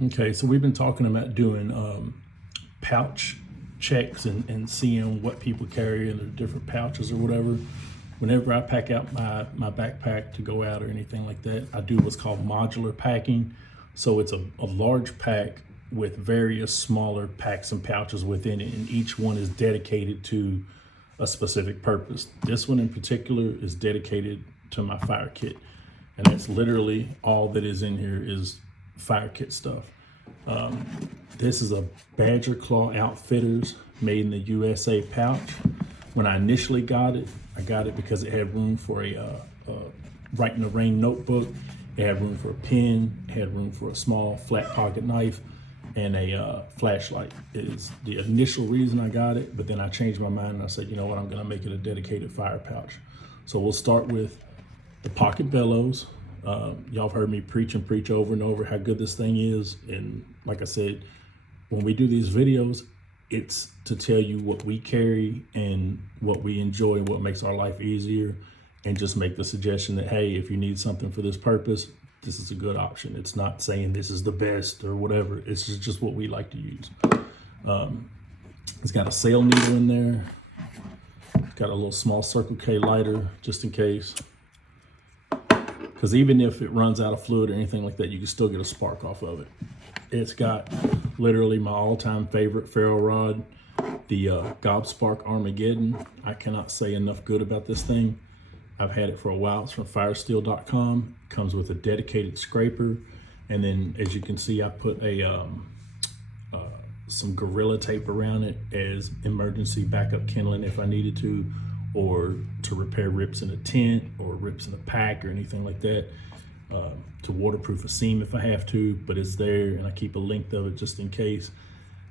Okay, so we've been talking about doing pouch checks and seeing what people carry in their different pouches or whatever. Whenever I pack out my backpack to go out or anything like that, I do what's called modular packing. So it's a large pack with various smaller packs and pouches within it, and each one is dedicated to a specific purpose. This one in particular is dedicated to my fire kit, and that's literally all that is in here is fire kit stuff. This is a Badger Claw Outfitters made in the USA pouch. When I initially got it, I got it because it had room for a Write in the Rain notebook. It had room for a pen, it had room for a small flat pocket knife, and a flashlight. Is the initial reason I got it, but then I changed my mind and I said, you know what, I'm gonna make it a dedicated fire pouch. So we'll start with the pocket bellows. Y'all have heard me preach over and over how good this thing is. And like I said, when we do these videos, it's to tell you what we carry and what we enjoy and what makes our life easier, and just make the suggestion that, hey, if you need something for this purpose, this is a good option. It's not saying this is the best or whatever. It's just what we like to use. It's got a sail needle in there. It's got a little small Circle K lighter just in case. Because even if it runs out of fluid or anything like that, you can still get a spark off of it. It's got literally my all-time favorite ferro rod, the Gobspark Armageddon. I cannot say enough good about this thing. I've had it for a while. It's from firesteel.com. It comes with a dedicated scraper. And then as you can see, I put some Gorilla Tape around it as emergency backup kindling if I needed to, or to repair rips in a tent or rips in a pack or anything like that, to waterproof a seam if I have to, but it's there, and I keep a length of it just in case.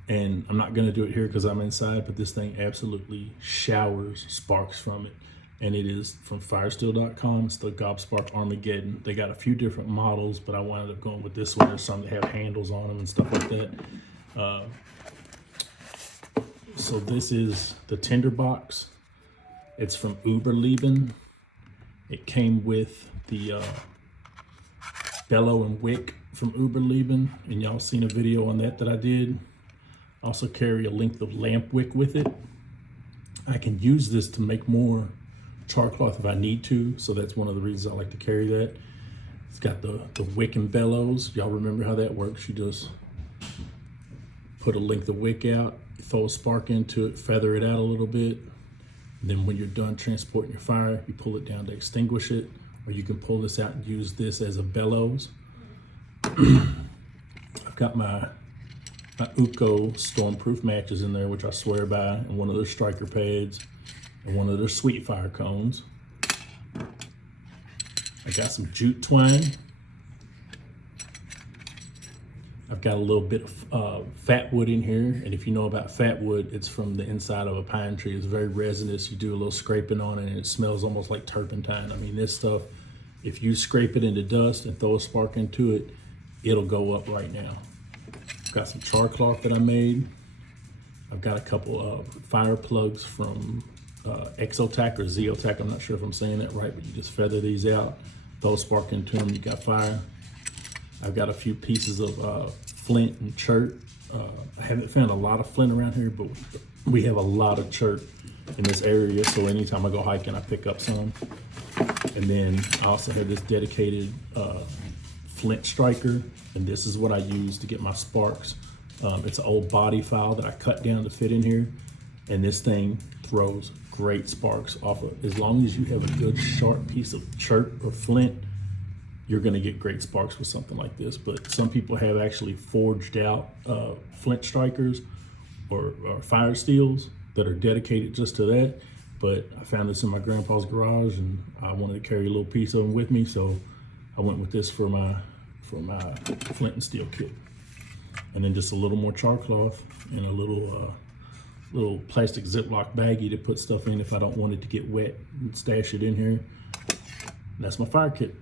And I'm not gonna do it here because I'm inside, but this thing absolutely showers sparks from it. And it is from firesteel.com. It's the Gobspark Armageddon. They got a few different models, but I wound up going with this one. There's some that have handles on them and stuff like that. So this is the tinderbox. It's from Uberleben. It came with the bellow and wick from Uberleben, and y'all seen a video on that I did. I also carry a length of lamp wick with it. I can use this to make more char cloth if I need to, so that's one of the reasons I like to carry that. It's got the wick and bellows. Y'all remember how that works. You just put a length of wick out, throw a spark into it, feather it out a little bit. And then when you're done transporting your fire, you pull it down to extinguish it, or you can pull this out and use this as a bellows. I've got my Uco stormproof matches in there, which I swear by, and one of their striker pads, and one of their sweet fire cones. I got some jute twine. I've got a little bit of fat wood in here, and if you know about fat wood, it's from the inside of a pine tree. It's very resinous. You do a little scraping on it and it smells almost like turpentine. I mean, this stuff, if you scrape it into dust and throw a spark into it, it'll go up right now. I've got some char cloth that I made. I've got a couple of fire plugs from Exotac or Zeotac. I'm not sure if I'm saying that right, but you just feather these out, throw a spark into them, you got fire. I've got a few pieces of flint and chert. I haven't found a lot of flint around here, but we have a lot of chert in this area, so anytime I go hiking, I pick up some. And then I also have this dedicated flint striker, and this is what I use to get my sparks. It's an old body file that I cut down to fit in here, and this thing throws great sparks off of. As long as you have a good sharp piece of chert or flint, you're gonna get great sparks with something like this. But some people have actually forged out flint strikers or fire steels that are dedicated just to that. But I found this in my grandpa's garage and I wanted to carry a little piece of them with me, so I went with this for my flint and steel kit. And then just a little more char cloth and a little plastic Ziploc baggie to put stuff in if I don't want it to get wet, and stash it in here. And that's my fire kit.